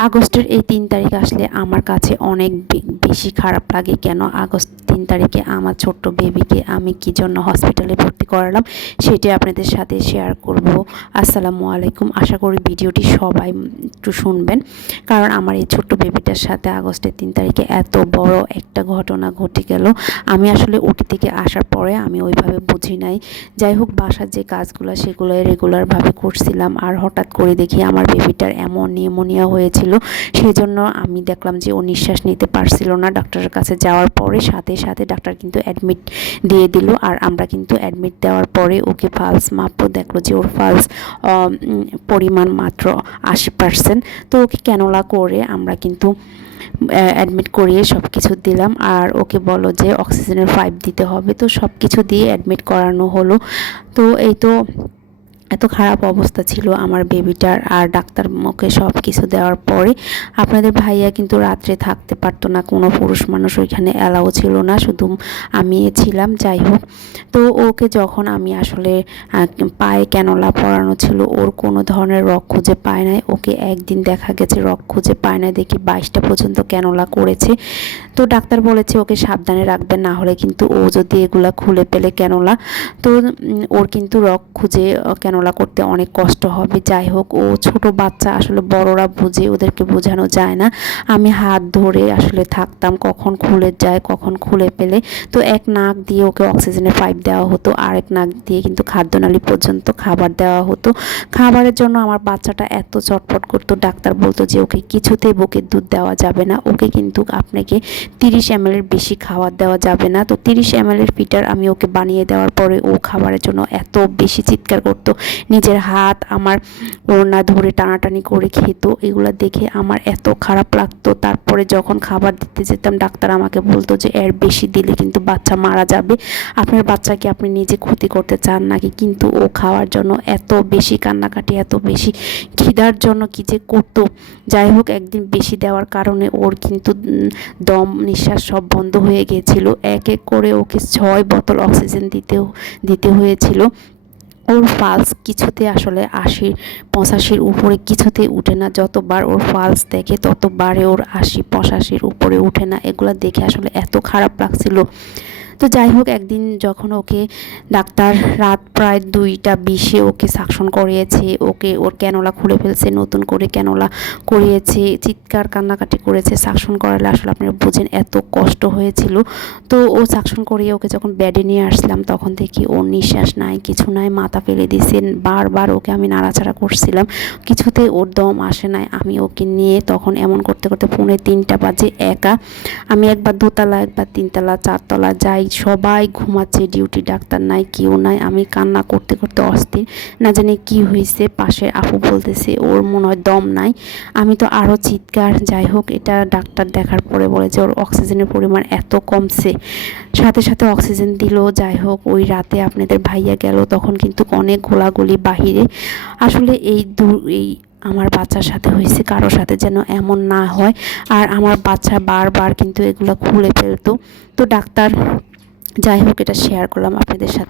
আগস্টের এই তিন তারিখ আসলে আমার কাছে অনেক বেশি খারাপ লাগে কেন আগস্ট তিন তারিখে আমার ছোট্ট বেবিকে আমি কি জন্য হসপিটালে ভর্তি করালাম, সেটি আপনাদের সাথে শেয়ার করব। আসসালামু আলাইকুম। আশা করি ভিডিওটি সবাই একটু শুনবেন। কারণ আমার এই ছোট্ট বেবিটার সাথে আগস্টের তিন তারিখে এত বড় একটা ঘটনা ঘটে গেল। আমি আসলে ওটি থেকে আসার পরে আমি ওইভাবে বুঝি নাই। যাই হোক, বাসার যে কাজগুলো সেগুলো রেগুলারভাবে করছিলাম আর হঠাৎ করে দেখি আমার বেবিটার এমন নিউমোনিয়া হয়েছিল। সেই জন্য আমি দেখলাম যে ও নিঃশ্বাস নিতে পারছিল না। ডাক্তারের কাছে যাওয়ার পরে সাথে সাথে ডাক্তার কিন্তু অ্যাডমিট দিয়ে দিল আর আমরা কিন্তু অ্যাডমিট দেওয়ার পরে ওকে ফালস মাপও দেখল যে ওর ফালস পরিমাণ মাত্র আশি পার্সেন্ট তো ওকে ক্যানোলা করে আমরা কিন্তু অ্যাডমিট করিয়ে সব কিছু দিলাম আর ওকে বলো যে অক্সিজেনের পাইপ দিতে হবে। তো সব কিছু দিয়ে অ্যাডমিট করানো হলো। তো এই তো এত খারাপ অবস্থা ছিল আমার বেবিটার আর ডাক্তার মুখে সব কিছু দেওয়ার পরে আপনাদের ভাইয়া কিন্তু রাত্রে থাকতে পারতো না কোনো পুরুষ মানুষ ওইখানে অ্যালাও ছিল না শুধু আমি ছিলাম যাই হোক। তো ওকে যখন আমি আসলে পায়ে ক্যানোলা পরানো ছিল ওর কোনো ধরনের রক খুঁজে পায় নাই ওকে একদিন দেখা গেছে রক খুঁজে পায় না দেখি বাইশটা পর্যন্ত ক্যানোলা করেছে। তো ডাক্তার বলেছে ওকে সাবধানে রাখবেন না হলে কিন্তু ও যদি এগুলা খুলে পেলে ক্যানোলা তো ওর কিন্তু রক খুঁজে আহ, ক্যানোলা করতে অনেক কষ্ট হবে। যাই হোক, ও ছোট বাচ্চা, আসলে বড়রা বুঝে ওদেরকে বোঝানো যায় না। আমি হাত ধরে আসলে থাকতাম, কখন খুলে যায়, কখন খুলে পেলে। তো এক নাক দিয়ে ওকে অক্সিজেনের পাইপ দেওয়া হতো, আরেক নাক দিয়ে কিন্তু খাদ্যনালী পর্যন্ত খাবার দেওয়া হতো। খাবারের জন্য আমার বাচ্চাটা এত চটপট করতো, ডাক্তার বলতো যে ওকে কিছুতেই বুকের দুধ দেওয়া যাবে না। ওকে কিন্তু আপনাকে তিরিশ এম এর বেশি খাবার দেওয়া যাবে না। তো তিরিশ এম এর ফিটার আমি ওকে বানিয়ে দেওয়ার পরে ও খাবারের জন্য এত বেশি চিৎকার করতো। নিজের হাত আমার ওড়না ধরে টানাটানি করে খেত। এগুলো দেখে আমার এত খারাপ লাগতো। তারপরে যখন খাবার দিতে যেতাম, ডাক্তার আমাকে বলতো যে, এর বেশি দিলে কিন্তু বাচ্চা মারা যাবে। আপনার বাচ্চাকে আপনি নিজে ক্ষতি করতে চান নাকি? কিন্তু ও খাওয়ার জন্য এত বেশি কান্নাকাটি, এত বেশি খিদার জন্য কি যে করতো। যাই হোক, একদিন বেশি দেওয়ার কারণে ওর কিন্তু দম নিঃশ্বাস সব বন্ধ হয়ে গিয়েছিল এক এক করে ওকে ছয় বোতল অক্সিজেন দিতেও, দিতে হয়েছিল। ওর ফালস কিছুতে আসলে আশি পঁচাশির উপরে কিছুতে উঠে না। যতবার ওর ফালস দেখে, ততবারে ওর আশি, পঁচাশির উপরে উঠে না। এগুলো দেখে আসলে এত খারাপ লাগছিল। তো যাই হোক, একদিন যখন ওকে ডাক্তার রাত প্রায় দুইটা বিশে ওকে সাকশন করিয়েছে, ওকে ওর ক্যানোলা খুলে ফেলছে, নতুন করে ক্যানোলা করিয়েছে, চিৎকার কান্নাকাটি করেছে সাকশন করালে আসলে আপনারা বুঝেন এত কষ্ট হয়েছিল। তো ও সাকশন করিয়ে ওকে যখন ব্যাডে নিয়ে আসলাম, তখন দেখি ওর নিঃশ্বাস নাই, কিছু নাই, মাথা ফেলে দিয়েছে বারবার ওকে আমি নাড়াচাড়া করছিলাম। কিছুতে ওর দম আসে নাই। আমি ওকে নিয়ে তখন এমন করতে করতে পৌনে তিনটা বাজে, একা। আমি একবার দোতলা, একবার তিনতলা, চারতলা যাই সবাই ঘুমাচ্ছে, ডিউটি ডাক্তার নাই, কেউ নাই। আমি কান্না করতে করতে অস্থির। না জানি কি হয়েছে পাশে আপু বলতেছে, ওর মনে হয় দম নাই। আমি তো আরও চিৎকার। যাই হোক, এটা ডাক্তার দেখার পরে বলে যে ওর অক্সিজেনের পরিমাণ এত কমছে। সাথে সাথে অক্সিজেন দিল। যাই হোক, ওই রাতে আপনাদের ভাইয়া গেল তখন কিন্তু অনেক গোলাগুলি বাহিরে। আসলে এই দু এই আমার বাচ্চার সাথে হয়েছে কারোর সাথে যেন এমন না হয়। আর আমার বাচ্চা বারবার কিন্তু এগুলো খুলে ফেলতো। তো ডাক্তার যাই হোক এটা শেয়ার করলাম আপনাদের সাথে।